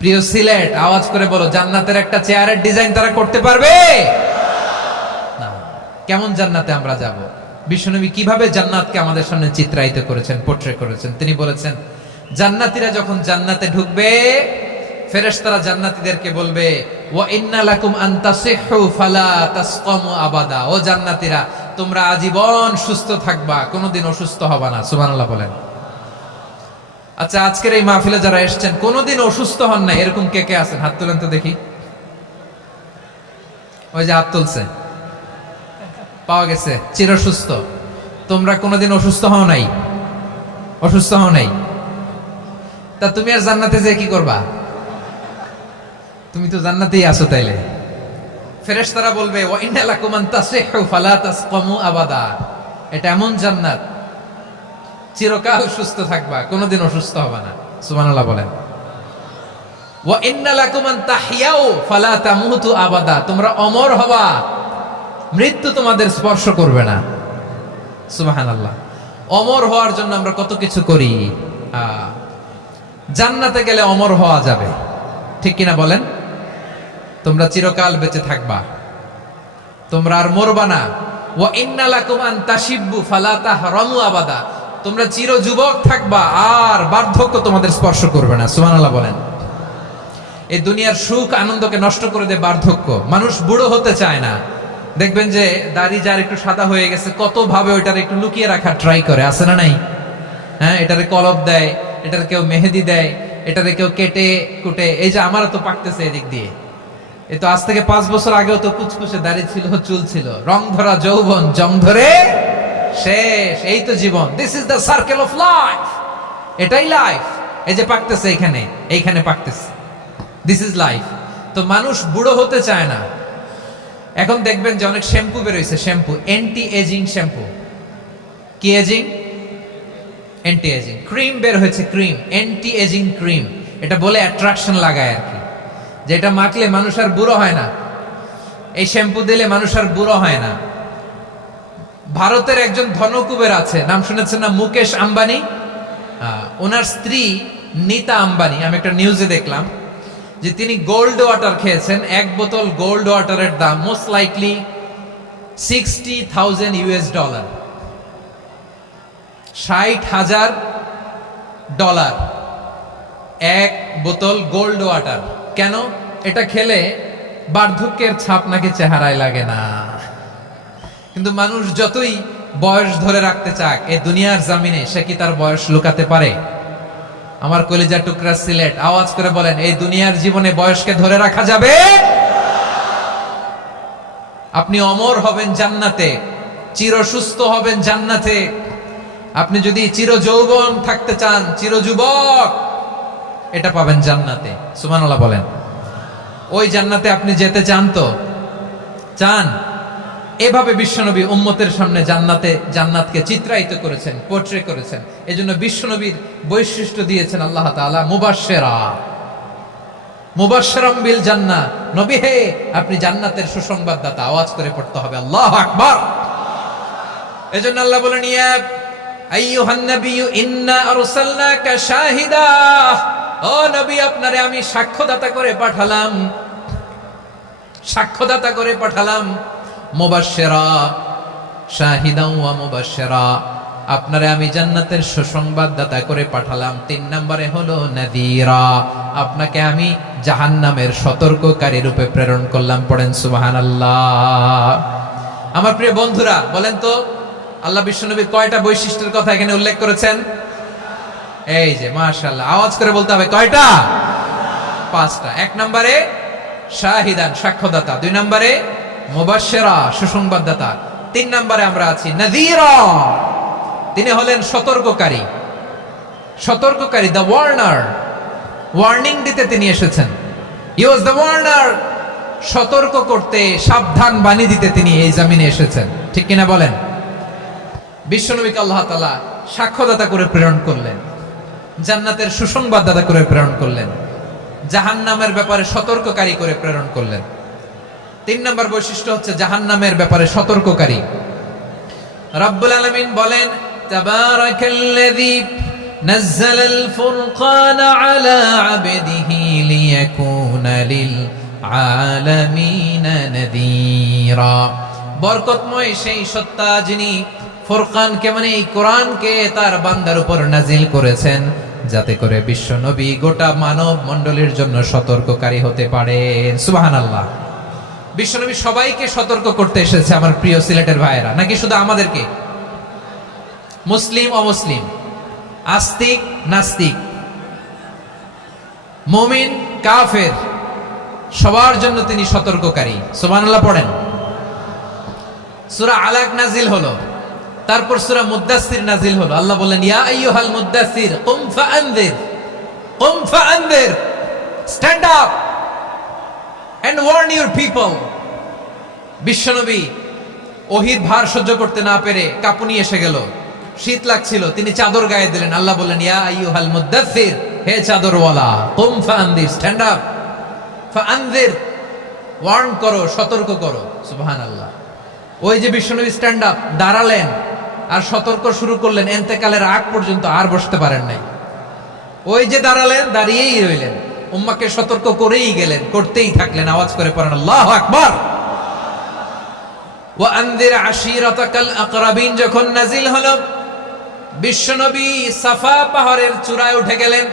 প্রিয় সিলেট, আওয়াজ করে বলো, জান্নাতের একটা চেয়ারের ডিজাইন তারা করতে পারবে না। কেমন জান্নাতে আমরা যাব? বিশ্বনবী কিভাবে জান্নাতকে আমাদের সামনে চিত্রায়িত করেছেন, পোট্রে করেছেন। তিনি বলেছেন, জান্নাতীরা যখন জান্নাতে ঢুকবে, ফেরেশতারা জান্নাতীদেরকে বলবে, ওয়া ইন্না লাকুম আন তাসিহু ফালা তাসকামু আবাদা, ও জান্নাতীরা তোমরা আজীবন সুস্থ থাকবা, কোনোদিন অসুস্থ হবা না। সুবহানাল্লাহ বলেন। আচ্ছা, আজকের এই মাহফিলে যারা এসেছেন কোনোদিন অসুস্থ হন না, এরকম কে কে আছেন? হাত তুলেন তো দেখি। ওই যে হাত তুলছে, পাওয়া গেছে, চির সুস্থ। তোমরা কোনোদিন অসুস্থ হও নাই? অসুস্থ হও নাই? তা তুমি আর জান্নাতে যে কি করবা? তুমি তো জান্নাতেই আছো তাইলে। ফেরেশতারা বলবে, ওয়া ইন্না লাকুম আন তাসিহু ফালা তাসকামু আবাদা, এটা এমন জান্নাত চিরকাল সুস্থ থাকবা, কোনোদিন অসুস্থ হবে না। সুবহানাল্লাহ বলেন। ওয়া ইন্না লাকুম আন তাহইয়াউ ফালা তামুতু আবাদা, তোমরা অমর হবা, মৃত্যু তোমাদের স্পর্শ করবে না। সুবহানাল্লাহ। অমর হওয়ার জন্য আমরা কত কিছু করি। জান্নাতে গেলে অমর হওয়া যাবে, ঠিক কিনা বলেন? তোমরা চিরকাল বেঁচে থাকবা, তোমরা আর মরবা না। ওয়া ইন্না লাকুম আন তাশিব্বু ফালা তাহরামু আবাদা, তোমরা চির যুবক থাকবা, আর বার্ধক্য তোমাদের স্পর্শ করবে না। সুবহানাল্লাহ বলেন। এই দুনিয়ার সুখ আনন্দকে নষ্ট করে দেয় বার্ধক্য। মানুষ বুড়ো হতে চায় না। দেখবেন যে দাড়ি যার একটু সাদা হয়ে গেছে, কত ভাবে ওইটার একটু লুকিয়ে রাখার ট্রাই করে, আছে না নাই? হ্যাঁ, এটারে কলব দেয়, এটার কেউ মেহেদি দেয়, এটারে কেউ কেটে কুটে। এই যে আমারও তো পাকতেছে এদিক দিয়ে, এই তো আজ থেকে 5 বছর আগেও তো কুচকুচে দাড়ি ছিল, চুল ছিল, রং ধরা যৌবন জং ধরে শেষ। এই তো জীবন, this is the circle of life, এটাই লাইফ। এই যে পাকতেছে এইখানে, এইখানে পাকতেছে, দিস ইজ লাইফ। তো মানুষ বুড়ো হতে চায় না। এখন দেখবেন যে অনেক শ্যাম্পু বেরোইছে, শ্যাম্পু, অ্যান্টি এজিং শ্যাম্পু। কি এজিং? Anti aging. ক্রিম বের হয়েছে, ক্রিম, অ্যান্টি এজিং ক্রিম। এটা বলে অ্যাট্রাকশন লাগায় আর কি, যে এটা মাখলে মানুষ আর বুড়ো হয় না, এই শ্যাম্পু দিলে মানুষ আর বুড়ো হয় না। ভারতের একজন ধনকুবের আছে, নাম শুনেছেন না? মুকেশ আম্বানি। ওনার স্ত্রী নীতা আম্বানি, আমি একটা নিউজে দেখলাম যে তিনি গোল্ড ওয়াটার খেয়েছেন। 1 বোতল গোল্ড ওয়াটারের দাম মোস্ট লাইকলি $60,000 $60,000 1 বোতল গোল্ড ওয়াটার। কেন? এটা খেলে বার্ধক্যের ছাপ নাকি চেহারায় লাগে না। কিন্তু মানুষ যতই বয়স ধরে রাখতে চাক এই দুনিয়ার জামিনে, সে কি তার বয়স লুকাতে পারে? আমার কলিজা টুকরা সিলেট, আওয়াজ করে বলেন, এই দুনিয়ার জীবনে বয়সকে ধরে রাখা যাবে? আপনি অমর হবেন জান্নাতে, চির সুস্থ হবেন জান্নাতে। আপনি যদি চির যৌবন থাকতে চান, চির যুবক, এটা পাবেন জান্নাতে। সুবহানাল্লাহ বলেন। ওই জান্নাতে আপনি যেতে চান তো? চান? এভাবে বিশ্বনবী উম্মতের সামনে জান্নাতকে চিত্রায়িত করেছেন, পোর্ট্রে করেছেন। এজন্য বিশ্বনবীর বৈশিষ্ট্য দিয়েছেন আল্লাহ তাআলা, মুবাশশিরাম বিল জান্নাহ। নবী হে, আপনি জান্নাতের সুসংবাদদাতা। আওয়াজ করে পড়তে হবে আল্লাহু আকবার। এজন্য আল্লাহ বলেন, ইয়া আইয়ুহান নাবিয়্যু ইন্না আরসালনাকা শাহিদা, ও নবী আপনারে আমি সাক্ষ্যদাতা করে পাঠালাম। সাক্ষ্যদাতা করে পাঠালাম, মুবাশশিরা শাহিদান ওয়া মুবাশশিরা, আপনারে আমি জান্নাতের সুসংবাদদাতা করে পাঠালাম। 3 নম্বরে হলো নাযীরা, আপনাকে আমি জাহান্নামের সতর্ককারী রূপে প্রেরণ করলাম। পড়েন সুবহানাল্লাহ। আমার প্রিয় বন্ধুরা, বলেন তো আল্লাহ বিশ্বনবীর কয়টা বৈশিষ্ট্যের কথা এখানে উল্লেখ করেছেন? এই যে মাশাআল্লাহ, আওয়াজ করে বলতে হবে কয়টা? 5টা। 1 নম্বরে শাহিদান, সাক্ষ্যদাতা। 2 নম্বরে মুবাশশিরা, সুসংবাদদাতা। 3 নম্বরে আমরা আছি নাযীরা, তিনি হলেন সতর্ককারী। সতর্ককারী, দ্য ওয়ার্নার, ওয়ার্নিং দিতে তিনি এসেছেন। হি ওয়াজ দ্য ওয়ার্নার, সতর্ক করতে, সাবধান বাণী দিতে তিনি এই জমিনে এসেছেন। ঠিক কিনা বলেন? বিশ্বনবীকে আল্লাহ তাআলা সাক্ষ্যদাতা করে প্রেরণ করলেন, জান্নাতের সুসংবাদদাতা করে প্রেরণ করলেন, জাহান্নামের ব্যাপারে সতর্ককারী করে প্রেরণ করলেন। 3 নম্বর বৈশিষ্ট্য হচ্ছে জাহান্নামের ব্যাপারে সতর্ককারী। রব্বুল আলামিন বলেন, তাবারাকাল্লাযী নাযালাল ফুরকানা আলা আবদিহি লিয়াকুনা লিল আলামিনা নাযীরা। বরকতময় সেই সত্তা যিনি ফুরকানকে মানে এই কোরআনকে তার বান্দার উপর নাজিল করেছেন, যাতে করে বিশ্ব নবী গোটা মানব মণ্ডলীর জন্য সতর্ককারী হতে পারেন। সুবহানাল্লাহ। বিশ্ব নবী সবাইকে সতর্ক করতে এসেছে আমার প্রিয় সিলেটের ভাইয়েরা, নাকি শুধু আমাদেরকে? মুসলিম অমুসলিম, আস্তিক নাস্তিক, মুমিন কাফের, সবার জন্য তিনি সতর্ককারী। সুবহানাল্লাহ পড়েন। সূরা আলাক নাজিল হলো, তারপর সূরা মুদ্দাসসির নাজিল হলো। আল্লাহ বলেন, ইয়া আইয়ুহাল মুদ্দাসসির কুম ফাআনযির, কুম ফাআনযির, stand up and warn your people. বিশ্বনবী ওহীর ভার সহ্য করতে না পেরে কাঁপুনি এসে গেল, শীত লাগছিল, তিনি চাদর গায়ে দিলেন। আল্লাহ বললেন, ইয়া আইয়ুহাল মুদ্দাসসির, হে চাদরওয়ালা, কুম ফাআনযির, স্ট্যান্ড আপ, ফাআনযির, ওয়ার্ন করো, সতর্ক করো। সুবহানাল্লাহ। ওই যে বিশ্বনবী স্ট্যান্ড আপ, দাঁড়ালেন আর সতর্ক শুরু করলেন, এন্তেকালের আগ পর্যন্ত আর বসতে পারেন নাই। ওই যে দাঁড়ালেন, দাঁড়িয়েই রইলেন, উম্মাকে সতর্ক করেই গেলেন, করতেই থাকলেন। আওয়াজ করে পড়েন আল্লাহু আকবার। ওয়া আনযির আশীরাতাকাল আকরাবিন যখন নাজিল হলো, বিশ্বনবী সাফা পাহাড়ের চূড়ায় উঠে গেলেন,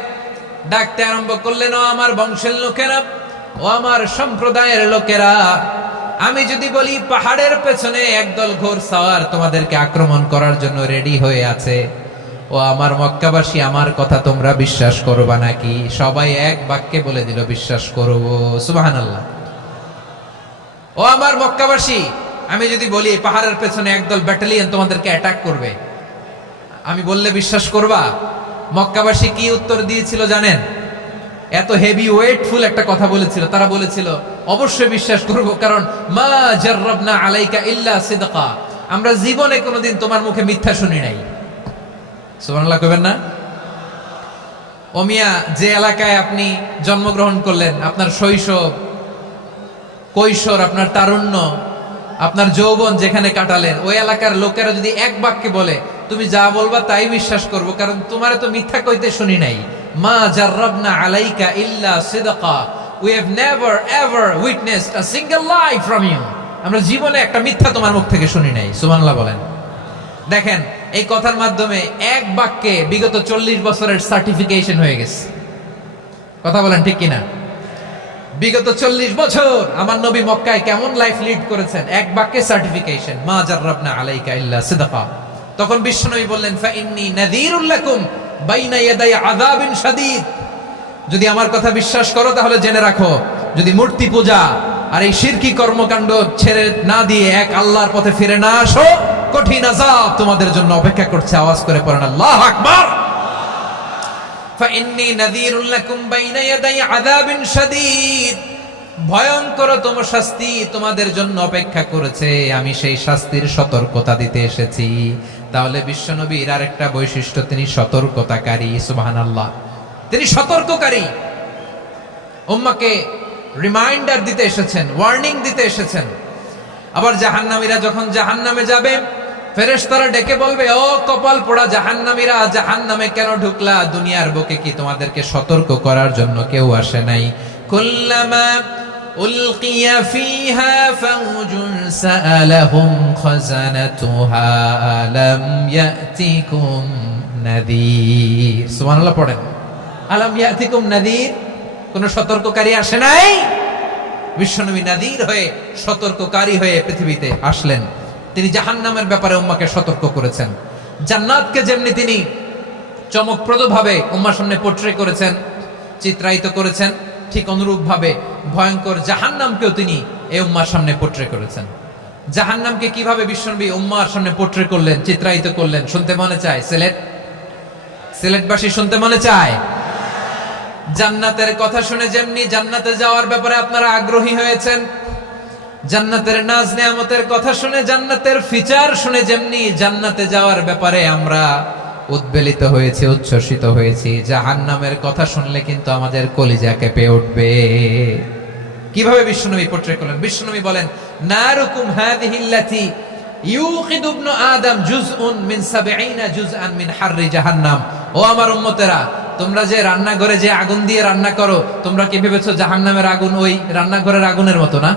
ডাকতে আরম্ভ করলেন, ও আমার বংশের লোকেরা, ও আমার সম্প্রদায়ের লোকেরা, আমি যদি বলি পাহাড়ের পেছনে একদল ঘোড়সাওয়ার তোমাদেরকে আক্রমণ করার জন্য রেডি হয়ে আছে, ও আমার মক্কাবাসী, আমার কথা তোমরা বিশ্বাস করবা নাকি? সবাই এক বাক্যে বলে দিল, বিশ্বাস করব। সুবহানাল্লাহ। ও আমার মক্কাবাসী, আমি যদি বলি পাহাড়ের পেছনে একদল ব্যাটালিয়ন তোমাদেরকে অ্যাটাক করবে, আমি বললে বিশ্বাস করবা? মক্কাবাসী কি উত্তর দিয়েছিল জানেন? এত হেভি ওয়েটফুল একটা কথা বলেছিল। তারা বলেছিল, অবশ্যই বিশ্বাস করব, কারণ মা জাররাবনা আলাইকা ইল্লা সিদকা, আমরা জীবনে কোনোদিন তোমার মুখে মিথ্যা শুনি নাই। সুবহানাল্লাহ কইবেন না? ও মিয়া, যে এলাকায় আপনি জন্মগ্রহণ করলেন, আপনার শৈশব, কৈশোর, আপনার তারুণ্য, আপনার যৌবন যেখানে কাটালেন, ওই এলাকার লোকেরা যদি এক বাক্যে বলে তুমি যা বলবা তাই বিশ্বাস করব, কারণ তোমারে তো মিথ্যা কইতে শুনি নাই। মা জাররাবনা আলাইকা ইল্লা সিদকা, we have never ever witnessed a single lie from you, আমরা জীবনে একটা মিথ্যা তোমার মুখ থেকে শুনি নাই। সুবহানাল্লাহ বলেন। দেখেন, এই কথার মাধ্যমে এক বাক্যে বিগত 40 বছরের সার্টিফিকেশন হয়ে গেছে। কথা বলেন ঠিক কিনা? বিগত 40 বছর আমার নবী মক্কায় কেমন লাইফ লিড করেছেন, এক বাক্যে সার্টিফিকেশন, মা জাররাবনা আলাইকা ইল্লা সিদকা। তখন বিশ্বনবী বললেন, ফাইন্নী নাযীরুল লাকুম বাইনা ইয়াদাই আযাবিন শাদীদ, যদি আমার কথা বিশ্বাস করো তাহলে জেনে রাখো, যদি মূর্তি পূজা আর এই শিরকি কর্মকাণ্ড ছেড়ে না দিয়ে এক আল্লাহর পথে ফিরে না আসো, কঠিন আযাব তোমাদের জন্য অপেক্ষা করছে। আওয়াজ করে পড়েন আল্লাহু আকবার। ফাইন্নী নাযীরুল লাকুম বাইনা ইয়াদাই আযাবিন শাদীদ, ভয়ঙ্কর তম শাস্তি তোমাদের জন্য অপেক্ষা করেছে, আমি সেই শাস্তির সতর্কতা দিতে এসেছি। তাহলে বিশ্বনবীর আরেকটা বৈশিষ্ট্য, তিনি সতর্কতাকারী। সুবহানাল্লাহ। তিনি সতর্ককারী, উম্মাকে রিমাইন্ডার দিতে এসেছেন, ওয়ার্নিং দিতে এসেছেন। আবার জাহান্নামীরা যখন জাহান্নামে যাবে, ফেরেশতারা ডেকে বলবে, ও কপাল পোড়া জাহান্নামীরা, জাহান্নামে কেন ঢুকলা? দুনিয়ার বুকে কি তোমাদেরকে সতর্ক করার জন্য কেউ আসে নাই? কুল্লামা উলকিয়া ফিহা ফাউজুন সাআলাহুম খাযানাতুহা আলাম ইয়াতিকুম নাযীর। সুবহানাল্লাহ পড়েন। আলাম ইয়াতিকুম নাযীর, কোন সতর্ককারী আসে নাই? বিশ্বনবী নাযীর হয়ে, সতর্ককারী হয়ে পৃথিবীতে আসলেন। তিনি জাহান্নামের ব্যাপারে উম্মাহকে সতর্ক করেছেন। জান্নাতকে যেমনি তিনি চমকপ্রদভাবে উম্মার সামনে পোট্রে করেছেন, চিত্রায়িত করেছেন, ঠিক অনুরূপভাবে ভয়ঙ্কর জাহান্নামকেও তিনি এই উম্মার সামনে পোট্রে করেছেন। জাহান্নামকে কিভাবে বিশ্বনবী উম্মার সামনে পোট্রে করলেন, চিত্রায়িত করলেন, শুনতে মনে চায়? সিলেটবাসী শুনতে মনে চায়? জান্নাতের কথা শুনে যেমনি জান্নাতে যাওয়ার ব্যাপারে আপনারা আগ্রহী হয়েছেন, জান্নাতের নাজ নেয়ামতের কথা শুনে, জান্নাতের ফিচার শুনে যেমনি জান্নাতে যাওয়ার ব্যাপারে আমরা উদ্বেলিত হয়েছি, উচ্ছ্বসিত হয়েছি, জাহান্নামের কথা শুনলে কিন্তু আমাদের কলিজা কেঁপে উঠবে। কিভাবে বিশ্বনবী পোট্রে করলেন? বিশ্বনবী বলেন, নারুকুম হাযিহিল্লাতী ইউকিদু ইবনু আদম জুজউন মিন ৭০ জুজআন মিন হাররি জাহান্নাম। ও আমার উম্মতেরা, তোমরা যে রান্নাঘরে যে আগুন দিয়ে রান্না করো, তোমরা কি ভেবেছো জাহান্নামের আগুন ওই রান্নাঘরের আগুনের মতো না?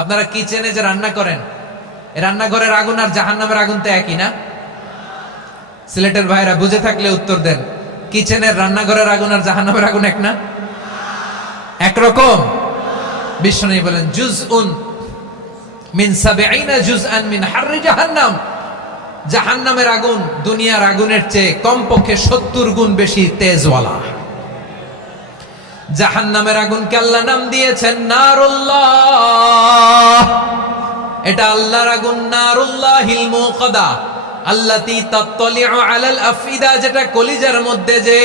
আপনারা কিচেনে যে রান্না করেন, রান্নাঘরের আগুন আর জাহান্নামের আগুন তো একই না? সিলেটের ভাইরা বুঝে থাকলে উত্তর দেন। কিচেনের রান্নাঘরের আগুন আর জাহান্নামের আগুন এক না? একরকম? বিশ্বনবী বলেন, জুজউন মিন ৭০ জুজআন মিন হাররি জাহান্নাম। জাহান্নামের আগুন দুনিয়ার আগুনের চেয়ে কমপক্ষে ৭০ গুণ বেশি তেজওয়ালা। জাহান্নামের আগুনকে আল্লাহ নাম দিয়েছেন নারুল্লাহ। এটা আল্লাহর আগুন, নারুল্লাহিল মুকাদা আল্লাতী তাত্তালিউ আলাল আফইদা, যেটা কলিজার মধ্যে যে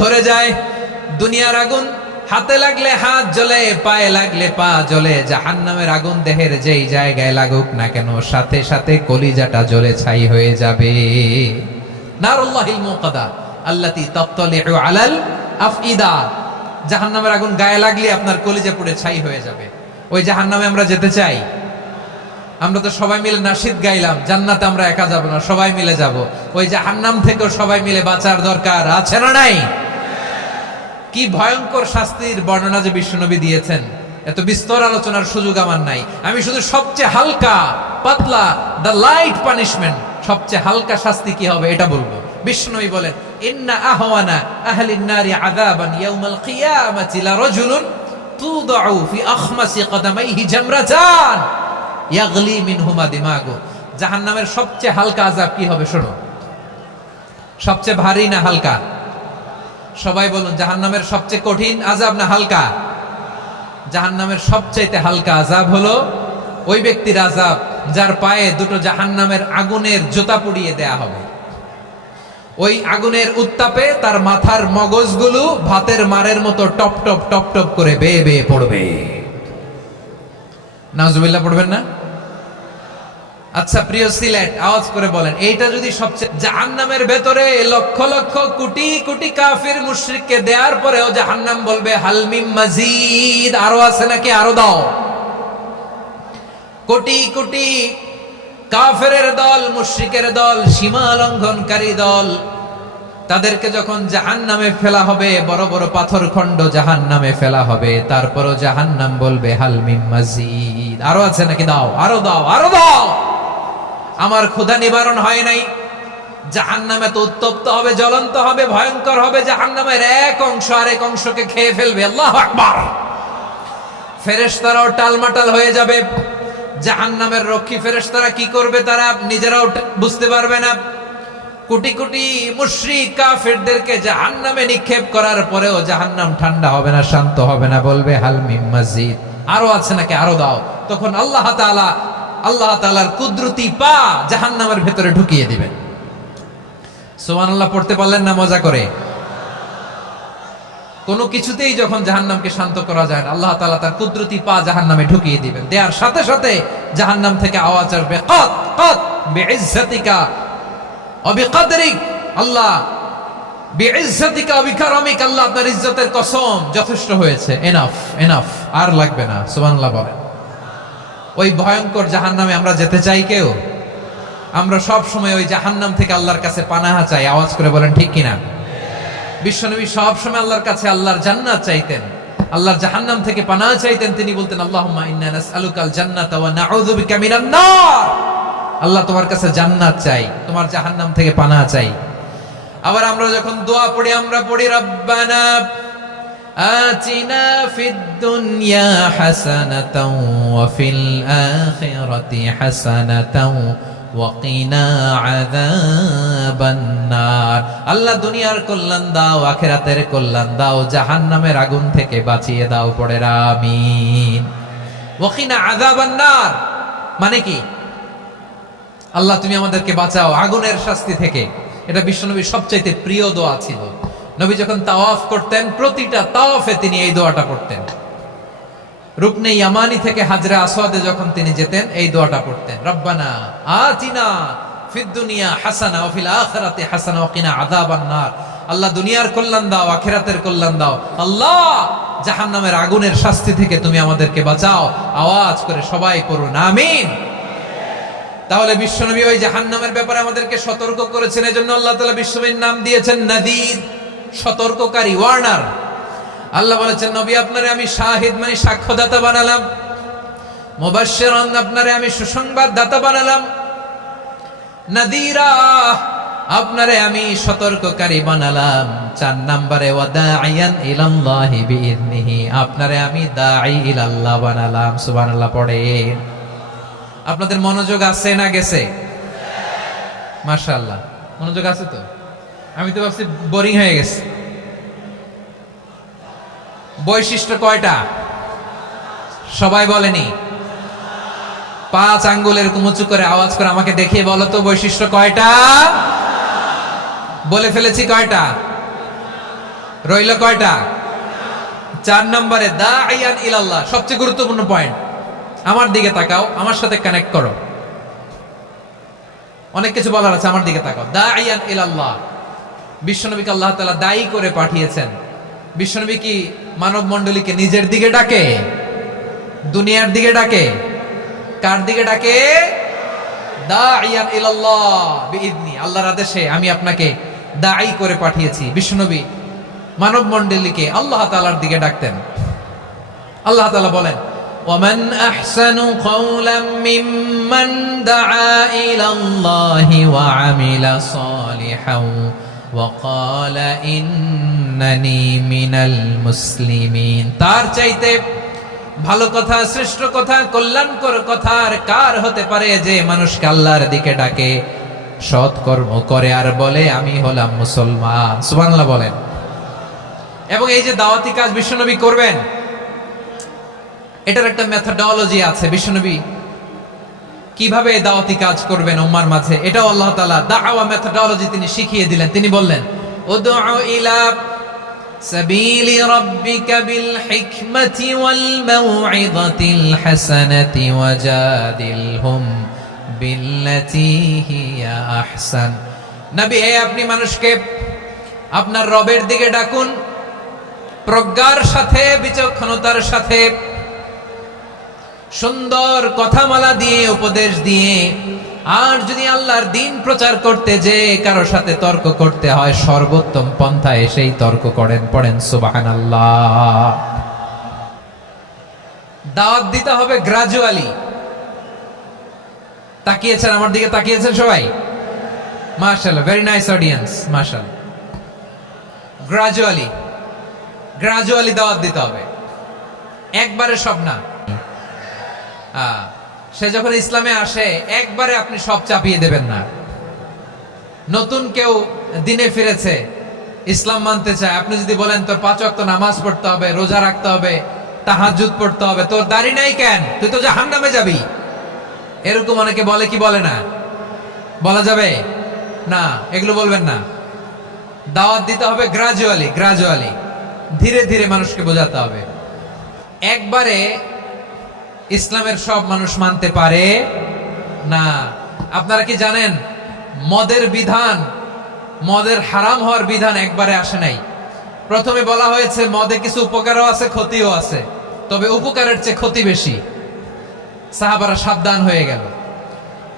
ধরে যায়। দুনিয়ার আগুন হাতে লাগলে হাত জ্বলে, পায়ে লাগলে পা জ্বলে। জাহান্নামের আগুন দেহের যেই জায়গায় লাগুক না কেন, সাথে সাথে কলিজাটা জ্বলে ছাই হয়ে যাবে। নারুল্লাহিল মুকাদা আল্লাতী তাত্তালিউ আলাল আফইদা। জাহান্নামের আগুন গায়ে লাগলে আপনার কলিজা পুড়ে ছাই হয়ে যাবে। ওই জাহান্নামে আমরা যেতে চাই? আমরা তো সবাই মিলে নাশিদ গাইলাম, জান্নাতে আমরা একা যাব না, সবাই মিলে যাব। ওই জাহান্নাম থেকেও সবাই মিলে বাঁচার দরকার আছে না নাই? কি ভয়ঙ্কর শাস্তির বর্ণনা যে বিশ্বনবী দিয়েছেন, এত বিস্তর আলোচনার সুযোগ আমার নাই। আমি শুধু সবচেয়ে হালকা পাতলা, দ্য লাইট পানিশমেন্ট, সবচেয়ে হালকা শাস্তি কি হবে এটা বলবো। বিশ্বনবী বলেন, ইন্না আহওয়ানা আহলিন নারি আযাবান ইয়াউমাল কিয়ামাতি লারাজুলুন তুদাউ ফি আখমাসি কদামাইহি জামরাতান ইয়াগলি মিনহুমা দিমাগু। জাহান্নামের সবচেয়ে হালকা আযাব কি হবে শোনো। সবচেয়ে ভারী না হালকা? সবাই বলুন, জাহান্নামের সবচেয়ে কঠিন আযাব না হালকা? জাহান্নামের সবচাইতে হালকা আযাব হলো ওই ব্যক্তির আযাব যার পায়ে দুটো জাহান্নামের আগুনের জুতা পরিয়ে দেয়া হবে। ওই আগুনের উত্তাপে তার মাথার মগজগুলো ভাতের মারের মতো টপ টপ টপ টপ করে বেয়ে বেয়ে পড়বে। নাউজুবিল্লাহ পড়বেন না? আচ্ছা প্রিয় সিলেট, আওয়াজ করে বলেন, এইটা যদি সবচেয়ে, জাহান্নামের ভেতরে লক্ষ লক্ষ কোটি কোটি কাফির মুশরিককে দেওয়ার পরেও জাহান্নাম বলবে হাল মিন মাজিদ, আরো আছে নাকি, আরো দাও। কোটি কোটি কাফেরের দল, মুশরিকের দল, সীমা লঙ্ঘনকারী দল, তাদেরকে যখন জাহান্নামে ফেলা হবে, বড় বড় পাথর খণ্ড জাহান্নামে ফেলা হবে, তারপরও জাহান্নাম বলবে হাল মিন মাজিদ, আরো আছে নাকি, দাও, আরো দাও, আরো দাও। আমার ক্ষুধা নিবারণ হয় নাই। জাহান্নামে তো উত্তপ্ত হবে, জ্বলন্ত হবে, ভয়ঙ্কর হবে। জাহান্নামের এক অংশ আরেক অংশকে খেয়ে ফেলবে। আল্লাহু আকবার। ফেরেশতারাও টালমাটাল হয়ে যাবে। জাহান্নামের রক্ষী ফেরেশতারা কি করবে তারা নিজেরাও বুঝতে পারবে না। কোটি কোটি মুশরিক কাফেরদেরকে জাহান্নামে নিক্ষেপ করার পরেও জাহান্নাম ঠান্ডা হবে না, শান্ত হবে না, বলবে হাল মিন মাজিদ, আরো আছে নাকি, আরো দাও। তখন আল্লাহ তাআলার কুদরতি পা জাহান্নামের ভেতরে ঢুকিয়ে দিবেন। সুবহানাল্লাহ পড়তে পারলেন না মজা করে? কোনো কিছুতেই যখন জাহান্নামকে শান্ত করা যায় না, আল্লাহ তাআলা তার কুদরতি পা জাহান্নামে ঢুকিয়ে দিবেন। দেওয়ার সাথে সাথে জাহান্নাম থেকে আওয়াজ আসবে, কাত কাত বিইজ্জাতিকা ওয়া বিকদরিক, আল্লাহ বিইজ্জাতিকা ওয়া বিকারামিক, আল্লাহ আপনার ইজ্জতের কসম, যথেষ্ট হয়েছে, এনাফ এনাফ, আর লাগবে না। সুবহানাল্লাহ বলেন। ওই ভয়ঙ্কর জাহান্নামে আমরা যেতে চাই কেউ? আমরা সব সময় ওই জাহান্নাম থেকে আল্লাহর কাছে পানাহা চাই। আওয়াজ করে বলেন ঠিক কিনা? বিশ্বনবী সব সময় আল্লাহর কাছে আল্লাহর জান্নাত চাইতেন। আল্লাহর জাহান্নাম থেকে পানাহ চাইতেন, তিনি বলতেন আল্লাহুম্মা ইন্না নাসআলুকাল জান্নাতা ওয়া নাউযু বিকা মিনান নার। আল্লাহ তোমার কাছে জান্নাত চাই, তোমার জাহান্নাম থেকে পানাহ চাই। আবার আমরা যখন দোয়া পড়ি আমরা পড়ি রব্বানা আতিনা ফিদ দুনিয়া হাসানাতাও ওয়া ফিল আখিরাতি হাসানাতাও ওয়া কিনা আযাবান নার। আল্লাহ দুনিয়ার কল্যাণ দাও, আখিরাতের কল্যাণ দাও, জাহান্নামের আগুন থেকে বাঁচিয়ে দাও। পড়ে আমিন। ওয়া কিনা আযাবান নার মানে কি? আল্লাহ তুমি আমাদেরকে বাঁচাও আগুনের শাস্তি থেকে। এটা বিশ্বনবীর সবচাইতে প্রিয় দোয়া ছিল। নবী যখন তাওয়াফ করতেন প্রতিটা তাওয়াফে তিনি এই দোয়াটা পড়তেন। রুকনে ইয়ামানি থেকে হাজরে আসওয়াদে যখন তিনি যেতেন এই দোয়াটা পড়তেন, রব্বানা আতিনা ফিদ দুনিয়া হাসানা ওয়া ফিল আখিরাতি হাসানা ওয়া কিনা আযাবান নার। আল্লাহ দুনিয়ার কল্যাণ দাও, আখিরাতের কল্যাণ দাও। আল্লাহ জাহান্নামের আগুনের শাস্তি থেকে তুমি আমাদেরকে বাঁচাও। আওয়াজ করে সবাই পড়ুন আমিন। তাহলে বিশ্বনবী ওই জাহান্নামের ব্যাপারে আমাদেরকে সতর্ক করেছেন, এজন্য আল্লাহ তাআলা বিশ্বনবীর নাম দিয়েছেন নাযীর, সতর্ককারী, ওয়ার্নার। আল্লাহ বলেছেন নবী আপনারে আমি শাহিদ মানে সাক্ষ্যদাতা বানালাম, মুবাশশিরান আপনারে আমি সুসংবাদ দাতা বানালাম, নাযীরা আপনারে আমি সতর্ককারী বানালাম। 4 নম্বরে ওয়া দাঈয়ান ইলাল্লাহি বিইذনিহি আপনারে আমি দাঈ ইলাল্লাহ বানালাম। সুবহানাল্লাহ পড়েন। আপনাদের মনোযোগ আছে না গেছে? মাশাআল্লাহ মনোযোগ আছে তো। আমি তো ভাবছি বোরিং হয়ে গেছে। বৈশিষ্ট্য কয়টা সবাই বলেনি? 5 আঙ্গুলের উঁচু করে আওয়াজ করে আমাকে দেখিয়ে বলো তো বৈশিষ্ট্য কয়টা? বলে ফেলেছি কয়টা? রইল কয়টা? 4 নম্বরে দাঈয়ান ইলাল্লাহ, সবচেয়ে গুরুত্বপূর্ণ পয়েন্ট। আমার দিকে তাকাও, আমার সাথে কানেক্ট করো। অনেক কিছু বলার আছে, আমার দিকে তাকাও। দাঈয়ান ইলাল্লাহ, বিশ্বনবীকে আল্লাহ তাআলা দায়ী করে পাঠিয়েছেন। বিশ্বনবী কি মানব মণ্ডলীকে নিজের দিকে ডাকে? দুনিয়ার দিকে ডাকে? কার দিকে ডাকে? দাঈয়ান ইলাল্লাহ বিইذনি, আল্লাহর আদেশে আমি আপনাকে দায়ী করে পাঠিয়েছি। বিশ্বনবী মানব মণ্ডলীকে আল্লাহ তাআলার দিকে ডাকতেন। আল্লাহ তাআলা বলেন ومن أحسن قولا ممن دعا إلى الله وعمل صالحا وقال إنني من المسلمين। তার চাইতে ভালো কথা, শ্রেষ্ঠ কথা, কল্যাণকর কথা আর কার হতে পারে যে মানুষকে আল্লাহর দিকে ডাকে, সৎ কর্ম করে আর বলে আমি হলাম মুসলমান। সুবহানাল্লাহ বলেন। এবং এই যে দাওয়াতি কাজ বিশ্বনবী করবেন, এটার একটা মেথডোলজি আছে। বিশ্বনবী কিভাবে দাওয়াতি কাজ করবেন উম্মার মাঝে, এটাও আল্লাহ তাআলা দাওয়া মেথডোলজি তিনি শিখিয়ে দিলেন। তিনি বললেন উদউ ইলা সাবিলি রাব্বিকা বিল হিকমাতি ওয়াল মাউইযাতিল হাসানাতি ওয়াজাদিলহুম বিল্লাতী হিয়া আহসান। নবী হে আপনি মানুষকে আপনার রবের দিকে ডাকুন প্রজ্ঞার সাথে, বিচক্ষণতার সাথে, সুন্দর কথামালা দিয়ে, উপদেশ দিয়ে। আর যদি আল্লাহর দ্বীন প্রচার করতে যে কারো সাথে তর্ক করতে হয়, সর্বোত্তম পন্থায় সেই তর্ক করেন। পড়েন সুবহানাল্লাহ। দাওয়াত দিতে হবে গ্রাজুয়ালি। তাকিয়েছেন আমার দিকে, তাকিয়েছেন সবাই? মাশাআল্লাহ, ভেরি নাইস অডিয়েন্স, মাশাআল্লাহ। গ্রাজুয়ালি, গ্রাজুয়ালি দাওয়াত দিতে হবে, একবারে সব না। সে যখন ইসলামে আসে একবারে আপনি সব চাপিয়ে দেবেন না। নতুন কেউ দিনে ফিরেছে, ইসলাম মানতে চায়, আপনি যদি বলেন তোর 5 ওয়াক্ত নামাজ পড়তে হবে, রোজা রাখতে হবে, তাহাজ্জুদ পড়তে হবে, তোর দাড়ি নাই কেন, তুই তো জাহান্নামে যাবি, এরকম অনেকে বলে কি বলে না? বলা যাবে না, এগুলো বলবেন না। দাওয়াত দিতে হবে গ্রাজুয়ালি, গ্রাজুয়ালি, ধীরে ধীরে মানুষকে বোঝাতে হবে। একবারে ইসলামের সব মানুষ মানতে পারে না। আপনারা কি জানেন মদের বিধান, মদের হারাম হওয়ার বিধান একবারে আসে নাই। প্রথমে বলা হয়েছে মদে কিছু উপকারও আছে, ক্ষতিও আছে, তবে উপকারের চেয়ে ক্ষতি বেশি। সাহাবারা সাবধান হয়ে গেল।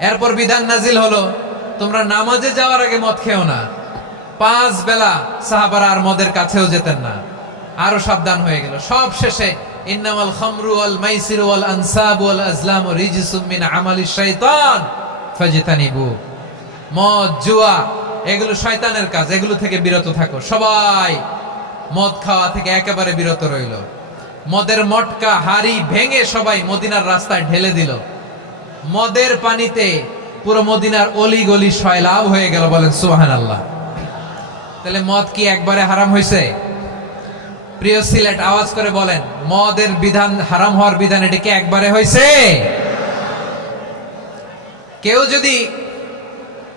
এরপর বিধান নাজিল হলো তোমরা নামাজে যাওয়ার আগে মদ খেও না। 5 বেলা সাহাবারা আর মদের কাছেও যেতেন না। আরো সাবধান হয়ে গেল। সব শেষে ইন্নামাল খামরু ওয়াল মাইসিরু ওয়াল আনসাবু ওয়াল আজলামু রিজসুম মিন আমালিশ শাইতান ফাজতানিবু। মদ, জুয়া এগুলো শয়তানের কাজ, এগুলো থেকে বিরত থাকো। সবাই মদ খাওয়া থেকে একেবারে বিরত রইল। মদের মটকা হাড়ি ভেঙে সবাই মদিনার রাস্তায় ঢেলে দিল। মদের পানিতে পুরো মদিনার অলি গলি সয়লাব হয়ে গেল। বলেন সুবহানাল্লাহ। তাহলে মদ কি একবারে হারাম হয়েছে? প্রিয় সিলেট আওয়াজ করে বলেন, মদের বিধান, হারাম হওয়ার বিধান এটা কি একবারে হয়েছে?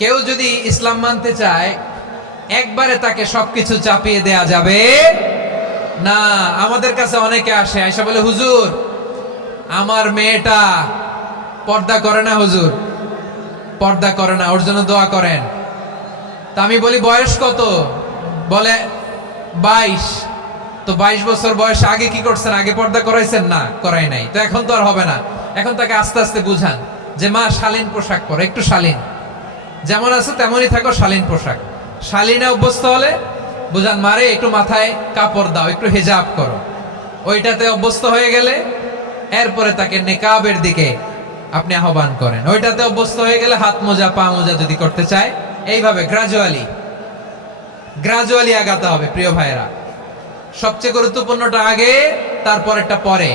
কেউ যদি ইসলাম মানতে চায় একবারে তাকে সবকিছু চাপিয়ে দেয়া যাবে না। আমাদের কাছে অনেকে আসে, আয়সা বলে, হুজুর আমার মেয়েটা পর্দা করে না, হুজুর পর্দা করে না, ওর জন্য দোয়া করেন। তা আমি বলি বয়স কত? বলে 22। তো 22 বছর বয়সে আগে কি করছেন? আগে পর্দা করাইছেন? না, করাই নাই। তো এখন তো আর হবে না। এখন তাকে আস্তে আস্তে বুঝান যে মা শালীন পোশাক পরো, একটু শালীন, যেমন আছো তেমনই থাকো, শালীন পোশাক। শালীনে অভ্যস্ত হলে বুঝান, মারে একটু মাথায় কাপড় দাও, একটু হেজাব করো। ওইটাতে অভ্যস্ত হয়ে গেলে এরপরে তাকে নেকাবের দিকে আপনি আহ্বান করেন। ওইটাতে অভ্যস্ত হয়ে গেলে হাত মোজা, পা মোজা যদি করতে চায়, এইভাবে গ্রাজুয়ালি আগাতে হবে। প্রিয় ভাইয়েরা, সবচেয়ে গুরুত্বপূর্ণটা আগে, তারপরেরটা পরে।